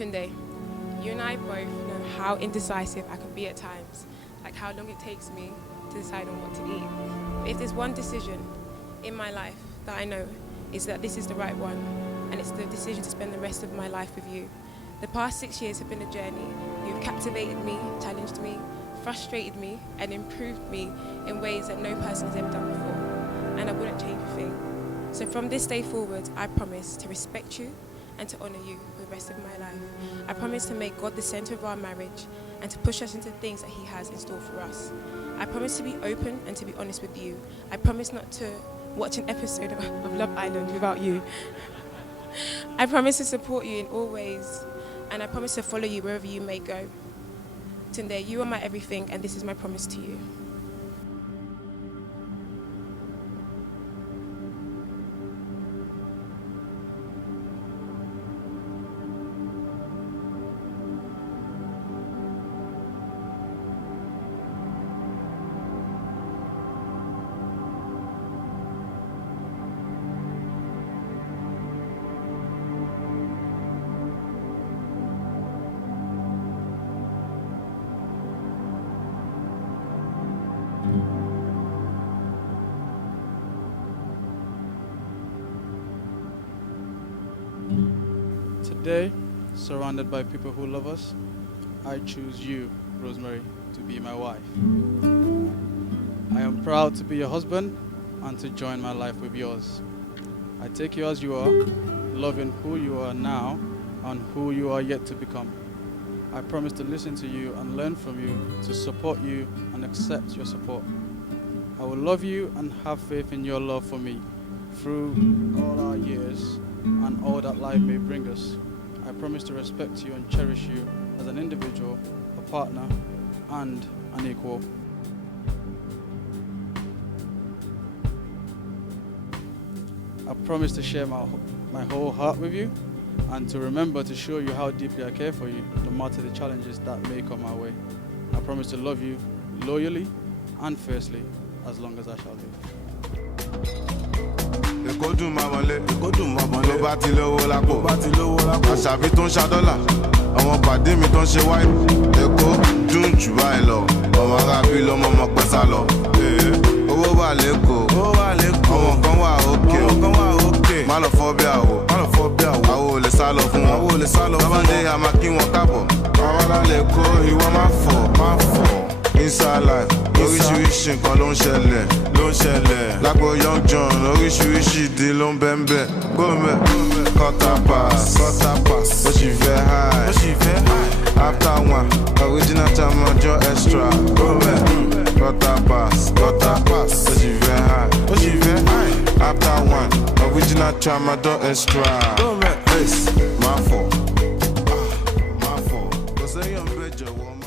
Tunde, you and I both know how indecisive I can be at times, like how long it takes me to decide on what to eat. But if there's one decision in my life that I know is that this is the right one, and it's the decision to spend the rest of my life with you. The past 6 years have been a journey. You've captivated me, challenged me, frustrated me, and improved me in ways that no person has ever done before, and I wouldn't change a thing. So from this day forward, I promise to respect you and to honour you for the rest of my life. I promise to make God the centre of our marriage and to push us into things that He has in store for us. I promise to be open and to be honest with you. I promise not to watch an episode of Love Island without you. I promise to support you in all ways, and I promise to follow you wherever you may go. Tunde, you are my everything, and this is my promise to you. Today, surrounded by people who love us, I choose you, Rosemary, to be my wife. I am proud to be your husband and to join my life with yours. I take you as you are, loving who you are now and who you are yet to become. I promise to listen to you and learn from you, to support you and accept your support. I will love you and have faith in your love for me through all our years and all that life may bring us. I promise to respect you and cherish you as an individual, a partner, and an equal. I promise to share my whole heart with you and to remember to show you how deeply I care for you, no matter the challenges that may come our way. I promise to love you loyally and fiercely as long as I shall live. Èkó dùn máa wọlé, tó bá ti lówó lápò, àṣàbí tó ń ṣàdọ́là, àwọn pàdé mi tó ń ṣe wáìnì. Èkó dùn jù báyìí lọ, ọmọ arábí lọmọ ọmọ pẹ́ sá lọ. Owó wà lẹ́kọ̀ọ́, ọmọ kan wà òkè, má lọ fọ́ bí àwò, àwò ò lè sá lọ fún wọn. Tábàdé a máa kí wọn káàbọ̀, àwọn alálẹ̀ kó ìwọ má fọ̀. Inside life, oríṣiríṣi nǹkan ló ń ṣẹlẹ̀. Lágbo Young John, oríṣiríṣi ìdí ló ń bẹ́ẹ̀. Gómẹ̀, quarter pass, ó sì fẹ́ high. After one, original Tamajo extra. Gómẹ̀, quarter pass, ó sì fẹ́ high. After one, original Tamajo extra. Gómẹ̀, máa fọ̀, kò sẹ́yìn ọ̀bẹ jọ̀wọ́.